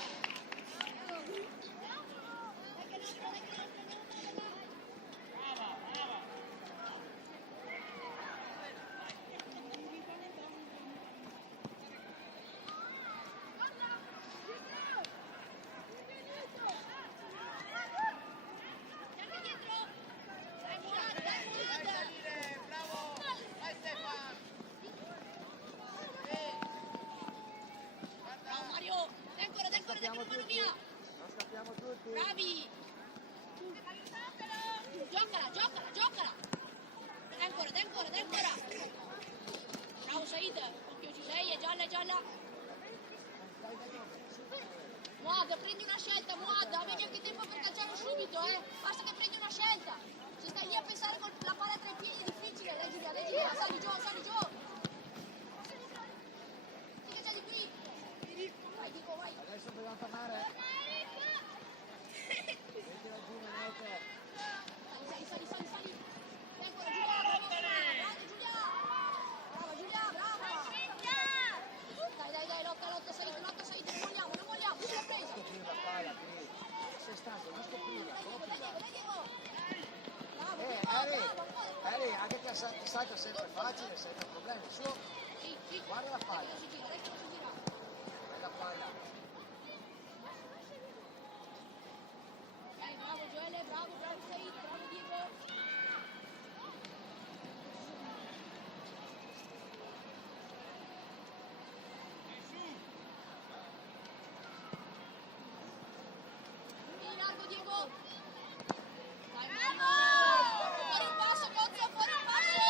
Dai che nostro, Anche dietro! Dai Murat, dai Murat! Bravo! Vai Stefan! Bravo Mario! Dai ancora, dai che non vanno via! Non scappiamo tutti. Bravi! Giocala! Dai ancora! Bravo Said! Occhio ci sei, è gialla! Muad, prendi una scelta, Muad! Avevi anche tempo per calciare subito, Basta che prendi una scelta! Se stai lì a pensare con la palla tra i piedi è difficile! Dai Giulia, sali giù! Sì che c'è di qui! Vai Dico, vai! Adesso dobbiamo tornare. Mettila giù, Manete. Sali! Dai ancora Giulia, grande Giulia! Brava! Dai, lotta Said, non vogliamo, ce l'ha presa! Scoprire la palla, qui. Sei stanco, non scoprirla. Dai Diego! Bravo, Eri, anche che sai che è sempre facile, sempre problemi. Su, Sì. guarda la palla. Dai che non si gira. La palla. Ok, bravo Gioele, bravo Said, bravo Diego! In largo Diego! Dai, fuori un passo, Cozzo, fuori un passo!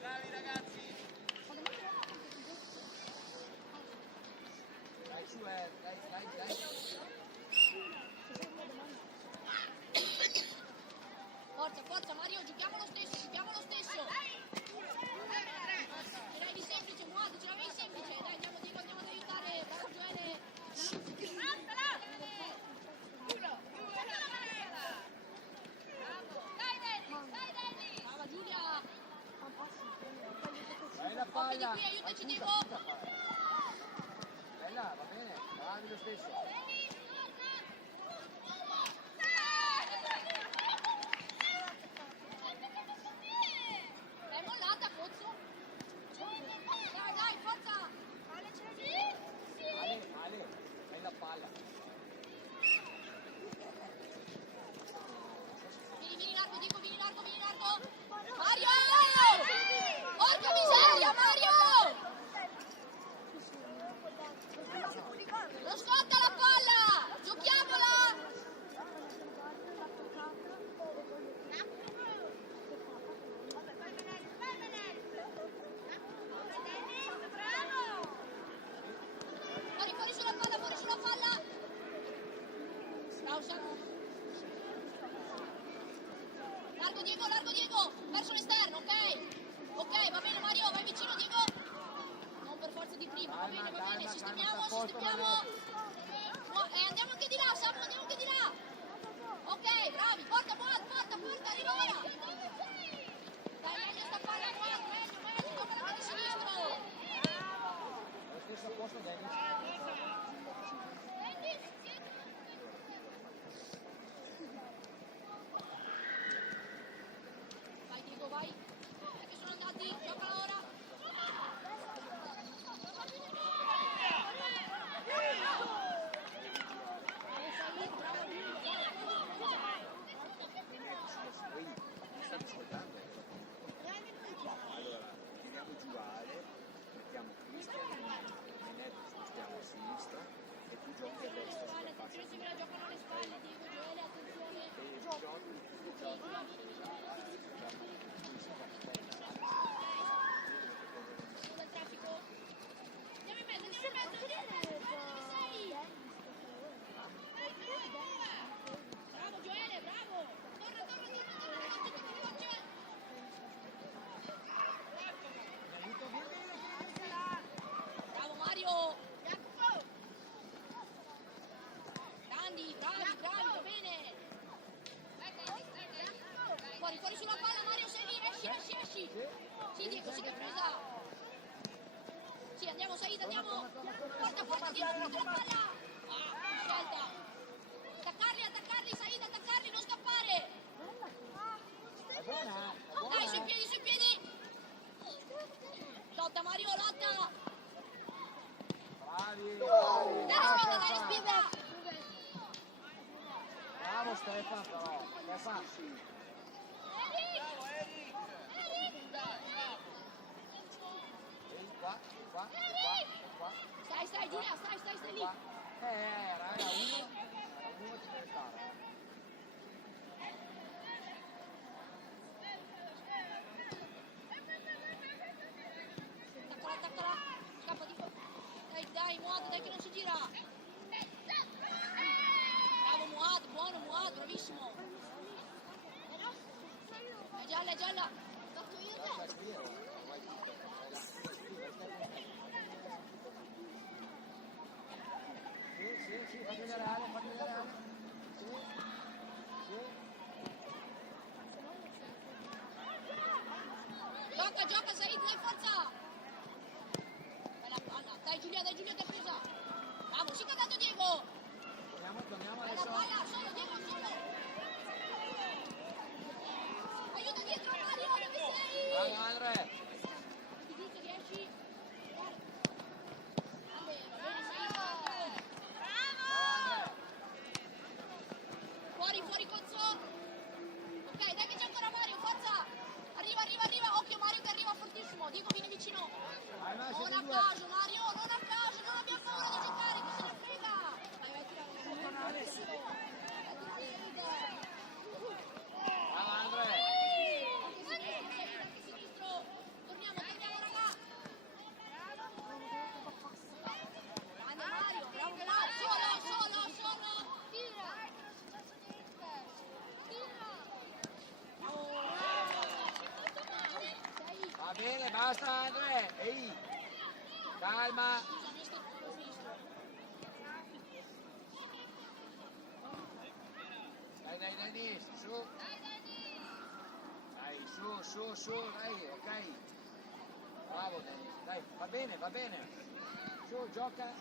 Bravi ragazzi! Dai su, dai. Forza Mario, giochiamo lo stesso! Ce l'avevi semplice, Muad, ce l'avevi semplice! Dai, andiamo Diego, andiamo ad aiutare! Bravo Gioele! Brava Giulia! Dai la Occhio palla. di qui, aiutaci Diego! Bella, va bene, bravi lo stesso. L'hai mollata, Pozzo? Dai, forza! Ale, fai la palla. Vieni largo, Diego, vieni largo! Mario! Porca miseria, Mario! Non scotta la palla! largo Diego, verso l'esterno, ok? Ok, va bene Mario, vai vicino Diego. Non per forza di prima, va bene, sistemiamo. Andiamo anche di là, Samu, andiamo anche di là. Ok, bravi, porta, arriva ora. Dai, meglio stappare a Muad, meglio, tocca la parte sinistro. Allo stesso posto Dennis. Vai Diego, vai. Che sono andati, giocala ora. State ascoltando? Allora, tiriamo giù Ale, mettiamo Cristian nel spostiamo a sinistra e tu giochi a destra sulla fascia. Attenzione se me la giocano alle spalle, Diego, Gioele, attenzione. E giochi. Del traffico. Andiamo in mezzo, dove sei? Bravo Gioele, bravo. Torna, tutto veloce. Bravo Mario. Grandi, bravi, va bene. Fuori sulla palla Mario, sei lì, esci. Sì Diego, sì che è presa. Sì, andiamo Said, andiamo. Porta Diego, porta la palla. Scelta. Attaccarli Said, attaccarli, non scappare. Dai, sui piedi. Lotta Mario, lotta. Bravi. Dai la spinta. Bravo Stefan però. Stefan. Qua. Stai Giulia, stai lì. Raga, uno ci deve stare. Attaccala. Scappa di qua. Dai, Muad, dai che non si gira. Bravo Muad, buono Muad, bravissimo. È gialla. Fatto io. Sì, fammi vedere Ale. Gioca Said, dai forza. Bella palla. Dai Giulia che è presa. Bravo, sì che ha dato Diego. Torniamo Bella adesso. palla, solo Diego, solo. Aiuta dietro Mario, dove sei? Vai Andre. Di diritto riesci? Va bene, Said. Fuori Cozzo. Ok, dai che c'è ancora Mario, forza. Arriva. Occhio Mario che arriva fortissimo. Diego vieni vicino. Non a caso Mario, non abbiamo paura di giocare, chi se ne frega. Vai, tirare. Bravo Andre. Anche sinistro. Torniamo raga. Grande Mario, bravo Mario. Solo. Va bene, basta Andre. Ehi. Calma. Dai Dennis, su. Dai, su, dai, ok. Bravo Dennis, dai, va bene. Su, gioca.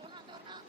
Torna.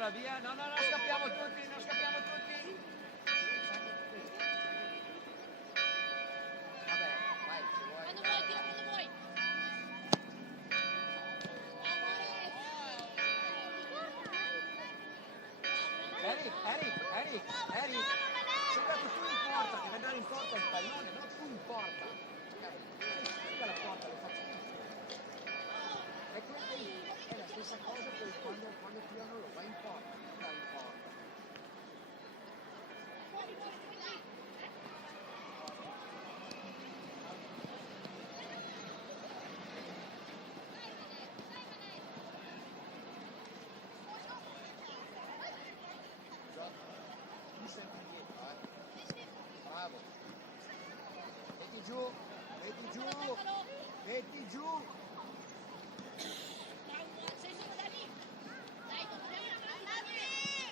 Mandiamola via. No, no, no, scappiamo tutti, non scappiamo tutti. Vabbè, vai, se vuoi. Quando vuoi, tira quando vuoi. Eric, sei andato tu in porta, devi andare in porta il pallone, non tu in porta. Scrivi la porta, lo faccio io. E quindi è la stessa cosa per quando tirano lo vai in porta, non vai in porta. Mi senti dietro, Bravo. Metti giù, metti giù, metti giù. Sei solo da lì. Dai, non devi andare.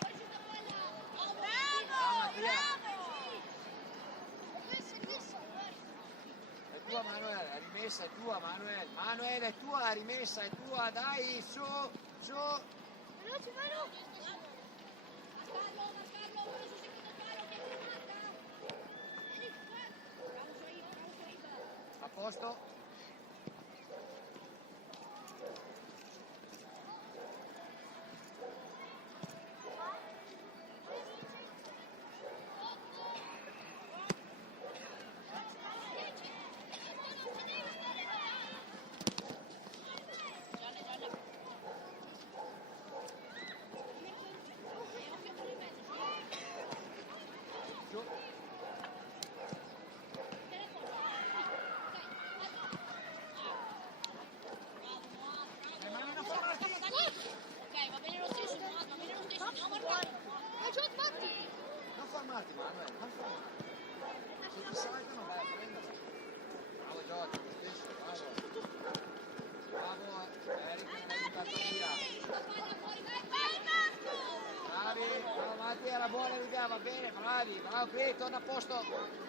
Fuori da quella. Oh, bravo. È tua Manuel, la rimessa è tua Manuel. Manuel è tua la rimessa, è tua, dai, su, su. Veloce, Manu. Marcarlo, preso il secondo palo, che ti marca. Bravo Shoaib. A posto? Giù. Ma non farlo Ok, va bene lo stesso, va bene lo stesso, andiamo a marcare. Non fermarti Manuel, non fermarti. Se ti saltano vai a prenderla. Bravo Giorgio, lo stesso, bravo. Bravo Eric, non hai buttato via. Bravi, bravo Matti, era buona l'idea, va bene, bravi, bravo qui, torna a posto.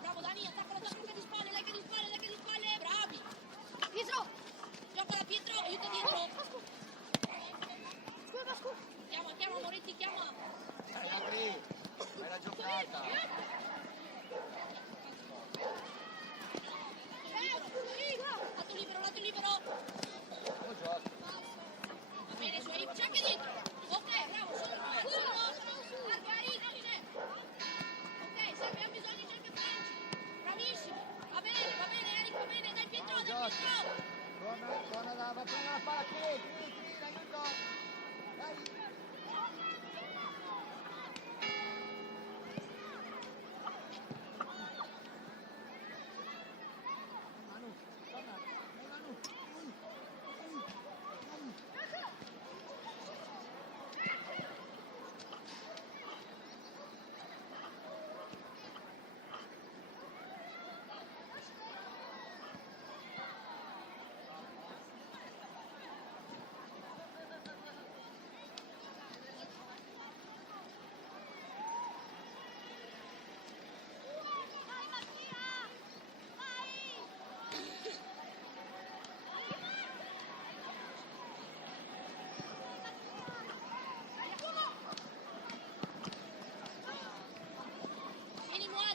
Bravo Dani, attacca che di spalle, dai che di spalle, bravi! Pietro! Gioca da Pietro, aiuta dietro! Chiama Moretti, chiama! Apri, fai la giocata. Lato libero! Bravo Giorgio. Va bene, Shoaib, c'è anche dietro! Ok, bravo, solo! Margari, ok, se abbiamo bisogno c'è anche Franci! Bravissimo! Va bene, Eric, va bene, dai Pietro, Bravo dai Giorgio. Pietro! Torna da, va a prendere la palla, qui, aiuto. Dai. Manu, torna, dai Manu.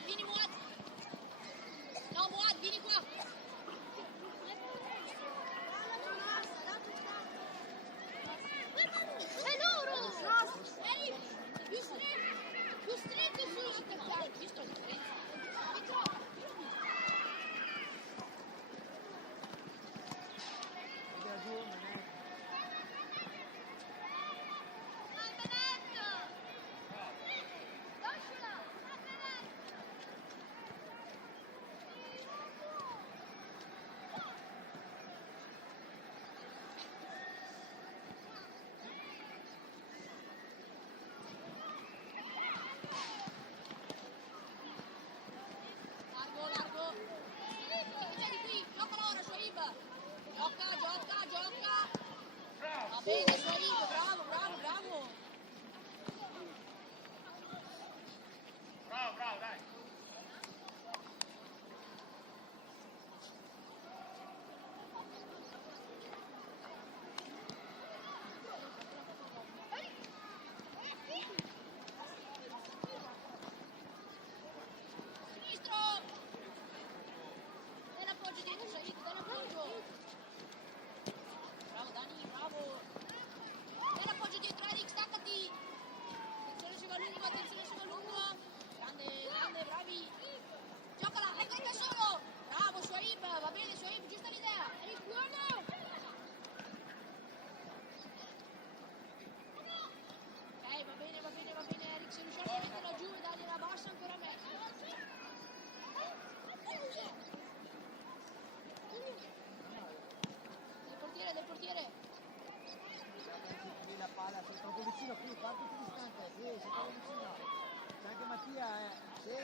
Vieni Muad! No Muad, vieni qua! È loro! Eric, più stretto sullo attaccare! Visto la differenza? Via giù, Menè. Largo! Che c'è di qui? Gioca l'ora, Shoaib! Gioca! Va bene, Soib, bravo, bravo, bravo. Bravo, bravo, dai. Sinistro. Dai l'appoggio dietro, Soib, dai l'appoggio. Bravo Dani, bravo. Dai l'appoggio dietro, Eric, staccati. Attenzione si va lungo, attenzione si va lungo. Grande, grande, bravi. Giocala, ecco da solo. Bravo Soib, va bene Soib, giusta l'idea. Eric, buono. Ok, va bene, va bene, va bene, Eric, se riusciamo a metterla giù e dargli la bassa ancora meglio. Del portiere. Qui la palla, sei troppo vicino qui, parti più distante, sì, sei troppo vicino. C'è anche Mattia, sì.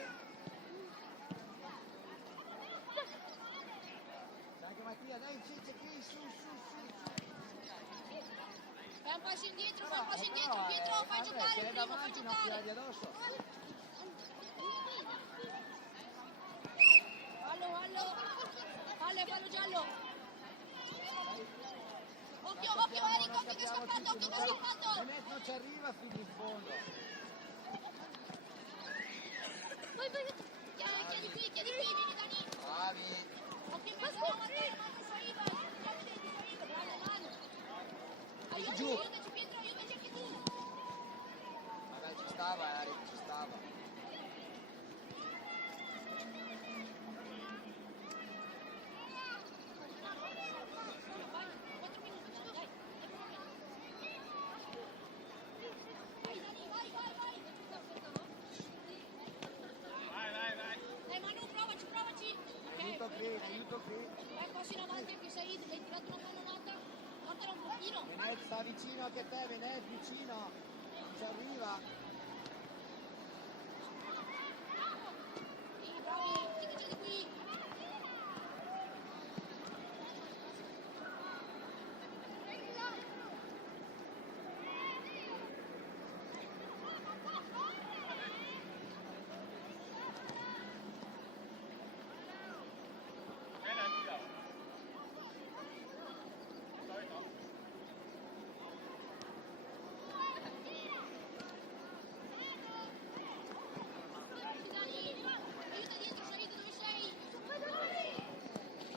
C'è anche Mattia, dai, c'è qui, su. Fai un passo indietro, Pietro, fai giocare il primo, fai giocare. Addosso. Fallo giallo. Occhio Eric, occhio che è scappato. Benet non ci arriva fino in fondo. Vai. Chiedi qui, vieni Dani. Bravi. Occhio in mezzo, andiamo a te, mano Soib. Andiamo dentro Soib, grande mano. Aiutaci Pietro, aiutaci anche tu. Vabbè, ci stava, Eric, ci stava. Vai, 4 minuti, dai. Vai Dani, vai. Dai Manu, provaci. Ok, Aiuto qui. vai passi in avanti anche Said, l'hai tirato una pallonata. Portala un pochino. Benet sta vicino anche te, Benet, vicino. Non ci arriva. Sì, bravi, sì che c'è di qui. Bella, Giulia. Aiuta dietro, Said, dove sei?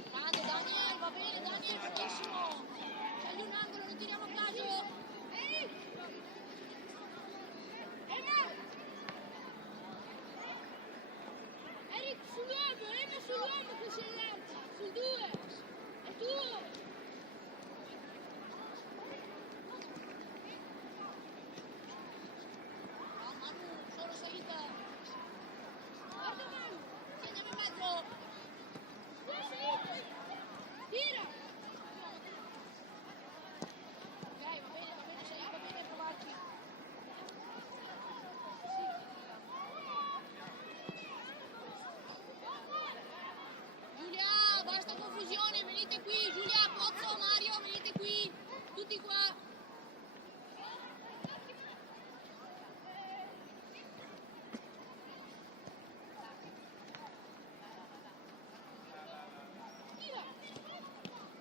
Grande Daniel, va bene, Daniel, bravissimo. Scegli un angolo, non tiriamo a caso. Eric, sull'uomo che si lancia, sul 2. È tuo. Ah, Manu, solo Said. Guarda Manu. Sì, andiamo in mezzo. Tira. Ok, va bene, Said, va bene, provarci. Giulia, basta confusione, venite qui. Giulia, Pozzo, Mario, venite qui. Tutti qua.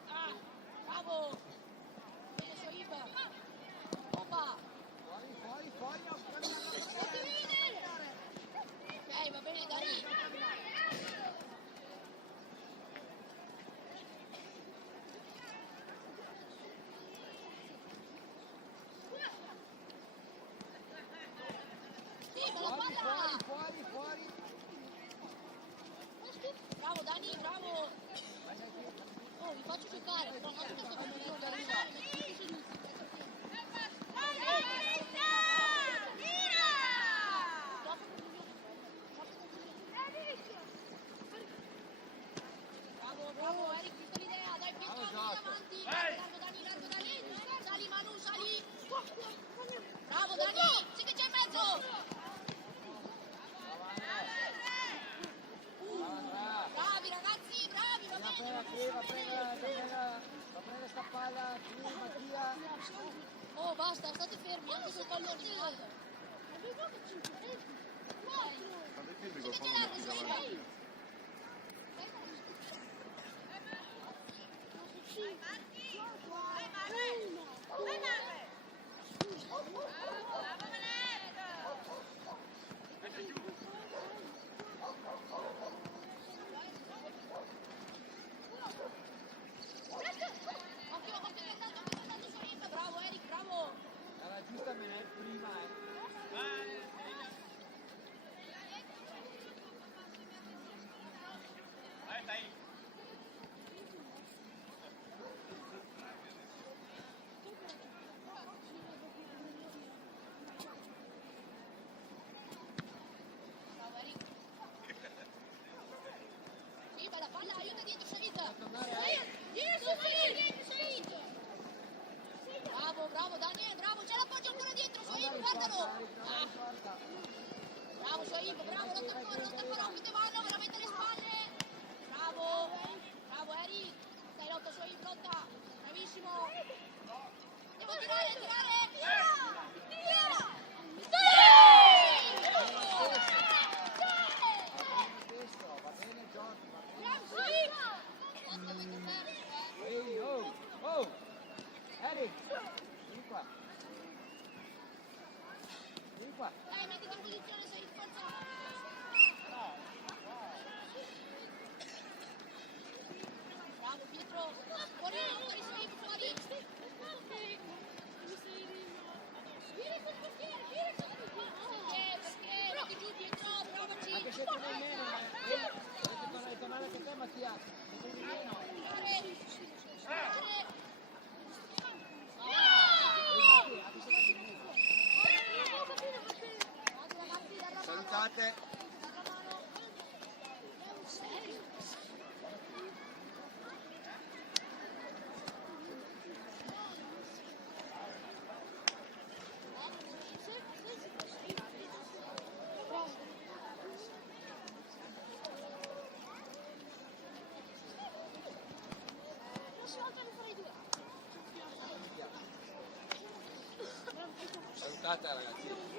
Ah, bravo. Bene, Soib. Oppa. Fuori, no, Ok, va bene, Dani. Sì, bella palla. fuori. Bravo Dani, bravo. Oh, vi faccio giocare, però non sto facendo giocare, mettete seduti. Bravo Eric, giusta l'idea, dai Pietro, vieni avanti. Largo Dani. Sali Manu, sali. Bravo Dani, sì che c'è in mezzo. Bravi ragazzi, bravi, va bene. va prendere sta palla, qui Mattia. Oh, basta, state fermi, anche sul pallone in alto. State fermi col pallone qui davanti. Occhio, contato su Rip, bravo Eric, bravo. Era giusto a me prima, Vai, stai. Bravo Eric. Sì, bella palla, aiuta dietro Shahid. Bravo, bravo Daniel, bravo, c'è l'appoggio ancora dietro, Shoaib, guardalo. Ah, bravo Shoaib, bravo, non t'ancora, occhio te vanno, veramente le spalle. Bravo, bravo Eric, stai lotta Shoaib, lotta, bravissimo. Andiamo a tirare, Via! Questo, va bene Giochi, va bene. Ehi, oh, oh! Eric! Vieni qua. Vieni qua. Dai, mettiti in posizione, sei forza. Bravo Pietro, fuori Shoaib, fuori. Perché? Metti giù Pietro, provaci. Anche se torna in meno, tornare anche te Mattia, se torni in meno. Salutate. Salutate ragazzi.